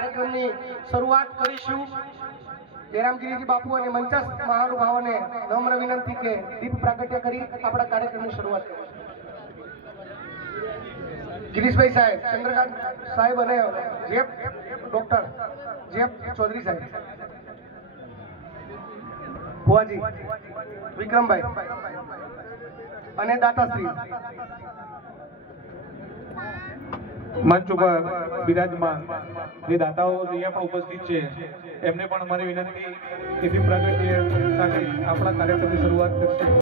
કાર્યક્રમની શરૂઆત કરીશું। જયરામગીરીજી બાપુ અને મંચસ્થ મહાનુભાવોને નમ્ર વિનંતી કે દીપ પ્રાગટ્ય કરી આપણા કાર્યક્રમની શરૂઆત કરીશું। ગિરીશભાઈ સાહેબ, ચંદ્રકાંત સાહેબ અને જેપ ડોક્ટર જેપ ચૌધરી સાહેબ, ભુવાજી વિક્રમભાઈ અને દાતાશ્રી મંચ ઉપર બિરાજમાન જે દાતાઓ અહીંયા પણ ઉપસ્થિત છે એમને પણ અમારી વિનંતી કે દીપ પ્રાગટ્ય સાથે આપણા કાર્યક્રમની શરૂઆત કરશે।